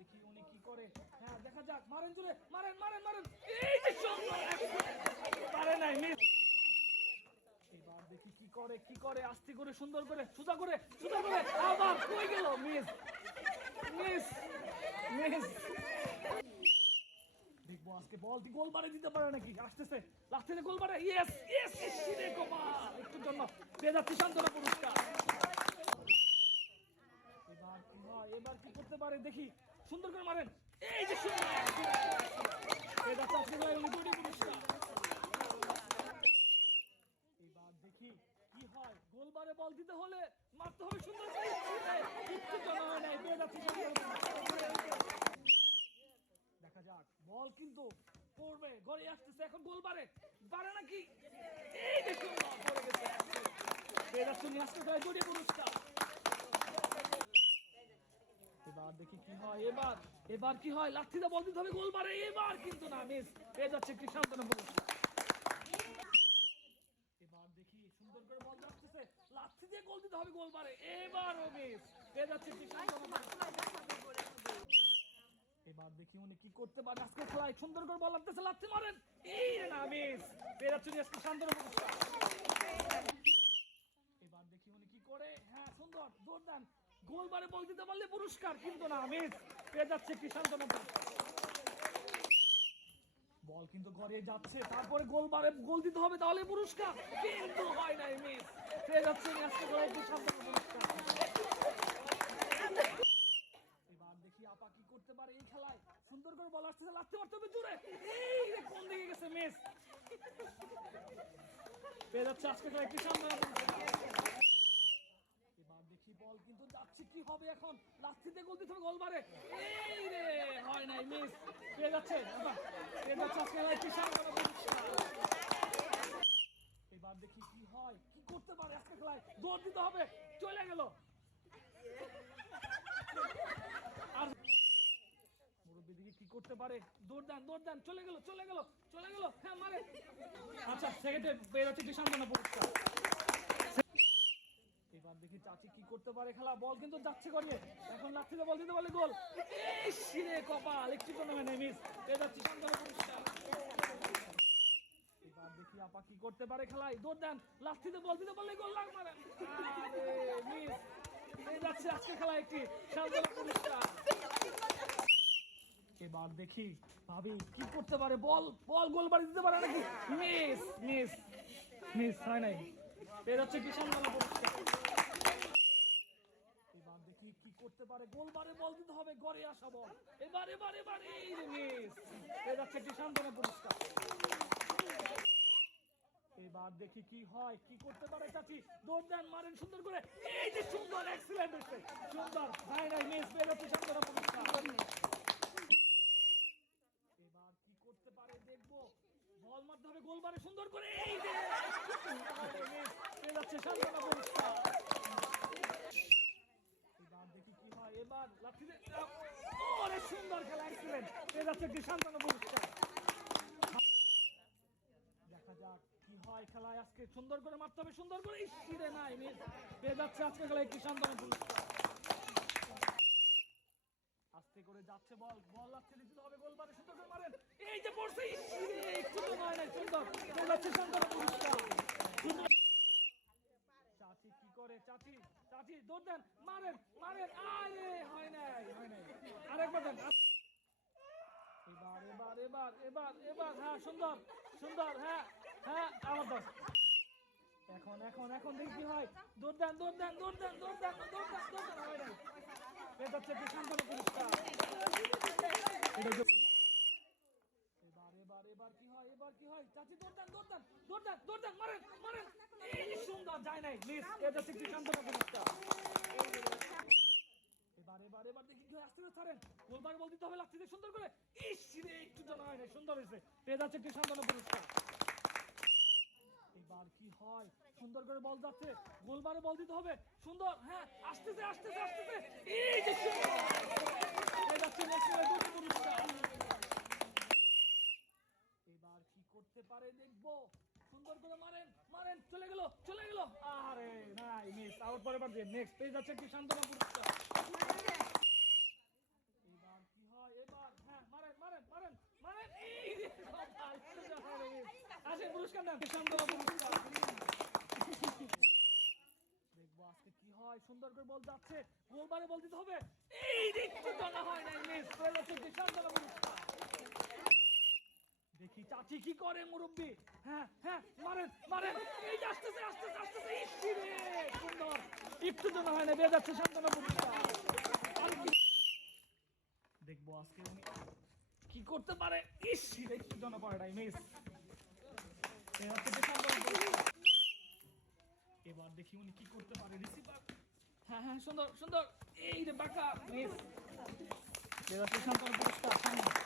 দেখি উনি কি করে। হ্যাঁ দেখা যাক, মারেন জোরে, মারেন মারেন মারেন, এই যে পারে নাই, মিস। এবার দেখি কি করে, কি করে, আস্তে করে, সুন্দর করে, সোজা করে, সোজা করে, আবার কই গেল, মিস মিস মিস। দেখবো আজকে বল গোল বারে দিতে পারে নাকি, আসতেছে লাস্টে গোল বারে, ইয়েস ইয়েস, শিরে গোপাল একটুর জন্য পেয়ে যাচ্ছে সান্ত্বনা পুরস্কার। এবার কি হয়, এবার কি করতে পারে দেখি, সুন্দর করে মারেন, এই যে সুন্দর পেয়ে যাচ্ছে আজকে পুরস্কার। এবার দেখি কি হয়, গোলবারে বল দিতে হলে মারতে হবে সুন্দর করে, একটু জন্য হয় নাই, পেয়ে যাচ্ছে দেখা যাক, বল কিন্তু পড়বে, গড়ে আসতেছে, এখন গোল বারে বারে নাকি, এই দেখুন পড়ে গেছে, পেয়ে যাচ্ছে আজকে জড়িয়ে পুরস্কার। এবার দেখি কি হয়, এবার এবার কি হয়, লাঠিতে বল দিতে হবে গোল বারে, এবার কিন্তু না, মিস, পেয়ে যাচ্ছে একটি সান্ত্বনা পুরস্কার। এবার দেখি সুন্দর করে বল যাচ্ছে, লাঠি দিয়ে গোল দিতে হবে গোল বারে, এবারও মিস, পেয়ে যাচ্ছে একটি সান্ত্বনা পুরস্কার। এবার দেখি উনি কি করতে পারে আজকে খেলায়, সুন্দর করে বল লাগতেছে, লাথি মারেন, এই না, মিস, পেয়ে যাচ্ছে আজকে সান্ত্বনা পুরস্কার। এবার দেখি উনি কি করে, হ্যাঁ সুন্দর, জোর দেন, গোল বারে বল দিতে পারলে পুরস্কার, কিন্তু না, মিস, পেয়ে যাচ্ছে একটি সান্ত্বনা পুরস্কার। বল কিন্তু ঘরে যাচ্ছে, তারপরে গোল বারে গোল দিতে হবে, তাহলে পুরস্কার, কিন্তু হয় নাই, মিস, পেয়ে যাচ্ছে আজকে একটি সান্ত্বনা পুরস্কার। এবার দেখি আপা কি করতে পারে এই খেলায়, সুন্দর করে বল আসতেছে, লাথি মারতে হবে জোরে, এই রে কোন দিকে গেছে, মিস, পেয়ে যাচ্ছে আজকে একটি সান্ত্বনা পুরস্কার। এবার দেখি বল কিন্তু যাচ্ছে, কি হবে এখন, লাথিতে গোল দিতে হবে গোল বারে, এই রে হয় নাই, মিস, পেয়ে যাচ্ছে, পেয়ে যাচ্ছে আজকে একটি সান্ত্বনা পুরস্কার। এবার দেখি কি হয়, কি করতে পারে আজকে খেলায়, দৌড় দিতে হবে, চলে গেল, আর মুরব্বী দিকে কি করতে পারে, দৌড় দেন, চলে গেল চলে গেল চলে গেল, হ্যাঁ মারে, আচ্ছা সেকেন্ডে পেয়ে যাচ্ছে একটি সান্ত্বনা পুরস্কার। এবার দেখি চাচি কি করতে পারে, খেলা বল কিন্তু যাচ্ছে করিয়ে, এখন লাঠিতে বল দিতে পারলে গোল, এই শিরে কপাল একটি টুর্নামেন্টে মিস, পেয়ে যাচ্ছে সান্ত্বনা পুরস্কার। এবার দেখি আপা কি করতে পারে খেলায়, দৌড় দেন, লাঠিতে বল দিতে পারলে গোল, লাগ মারেন, আরে মিস, পেয়ে যাচ্ছে আজকে খেলায় একটি সান্ত্বনা পুরস্কার। এবার দেখি ভাবি কি করতে পারে, বল বল গোল বাড়ি দিতে পারে নাকি, মিস মিস মিস, হয় নাই, পেয়ে যাচ্ছে কি সান্ত্বনা পুরস্কার। এবার দেখি কি করতে পারে, গোল বারে বল দিতে হবে, গড়ে আসা বল, এবার এবার এবার, এই রে মিস, পেয়ে যাচ্ছে কি সান্ত্বনা পুরস্কার। এবার দেখি কি হয়, কি করতে পারে চাচি, দৌড় দেন, মারেন সুন্দর করে, এই যে সুন্দর, এক্সিলেন্ট হচ্ছে, সুন্দর, হয় নাই, মিস, পেয়ে যাচ্ছে সান্ত্বনা পুরস্কার। এবার কি করতে পারে দেখবো, বল মারতে হবে গোল বারে সুন্দর করে, এই যে পেয়ে যাচ্ছে সান্ত্বনা পুরস্কার। এবার দেখি কি হয়, এবার লাঠি দিয়ে, ওরে সুন্দর খেলা, এক্সিলেন্ট, পেয়ে যাচ্ছে একটি সান্ত্বনা পুরস্কার। দেখা যাক কি হয় খেলায় আজকে, সুন্দর করে মারতে হবে, সুন্দর করে, ইসিরে নাই, মিস, পেয়ে যাচ্ছে আজকে খেলায় একটি সান্ত্বনা পুরস্কার। আস্তে করে যাচ্ছে বল, বল লাগছে দিতে হবে গোল বারে, সুন্দর করে মারেন, এই যে পড়ছে, ইসিরে একটু তো নয় নাই, সুন্দর, পেয়ে যাচ্ছে সান্ত্বনা পুরস্কার। চাচি কি করে, চাচি চাচি দৌড় দেন, মারেন মারেন, আরে হয় নাই, হয় নাই, আরেকবার দেন, এবার এবার এবার এবার এবার, হ্যাঁ সুন্দর সুন্দর, হ্যাঁ হ্যাঁ আমার দশ, এখন এখন এখন দেখি কি হয়, দৌড় দেন দৌড় দেন দৌড় দেন দৌড় দেন দৌড় দেন দৌড় দেন, হয় নাই, পেয়ে যাচ্ছে কি সান্ত্বনা পুরস্কার। এবার এবার এবার কি হয়, এবার কি হয়, চাচি দৌড় দেন দৌড় দেন দৌড় দেন দৌড় দেন, মারেন মারেন, এই সুন্দর, যায় নাই, মিস, পেয়ে যাচ্ছে কি সান্ত্বনা পুরস্কার। এবার এবার এবার দেখি কি হয়, আস্তে করে ছাড়েন, গোলবার বল দিতে হবে, লাগছে সুন্দর করে, ইস রে একটু জানা হয় না, সুন্দর হয়েছে, পেয়ে যাচ্ছে একটি সান্ত্বনা পুরস্কার। এবার কি হয়, সুন্দর করে বল যাচ্ছে, গোলবারে বল দিতে হবে, সুন্দর, হ্যাঁ আসতেছে আসতেছে আসতেছে, এই যে সুন্দর, পেয়ে যাচ্ছে পুরস্কার। এবার কি করতে পারে দেখবো, সুন্দর করে মারেন মারেন, চলে গেল চলে গেল, আরে নাই, মিস, আউট, পরের বার নেক্সট, পেয়ে যাচ্ছে একটি সান্ত্বনা পুরস্কার। এবার কি দেন সান্ত্বনা পুরস্কার। দেখবো আজকে কি হয়। সুন্দর করে বল যাচ্ছে, গোলবারে বল দিতে হবে। এই একটু টানা হয় নাই, মিস হয়ে যাচ্ছে সান্ত্বনা পুরস্কার। দেখি চাচি কি করে মুরব্বি। হ্যাঁ হ্যাঁ, মারেন মারেন, এই যে আসতেছে আসতেছে আসতেছে, ইসিরে সুন্দর, একটু টানা হয় না, বেয়ে যাচ্ছে সান্ত্বনা পুরস্কার। আর কি দেখবো আজকে উনি কি করতে পারে। ইসিরে একটু টানা পড়ে নাই, মিস। এবার দেখি উনি কি করতে পারে। রিসিভার, হ্যাঁ হ্যাঁ, সুন্দর সুন্দর, এই রে বাঁকা, মিস। সান্ত্বনা পুরস্কার।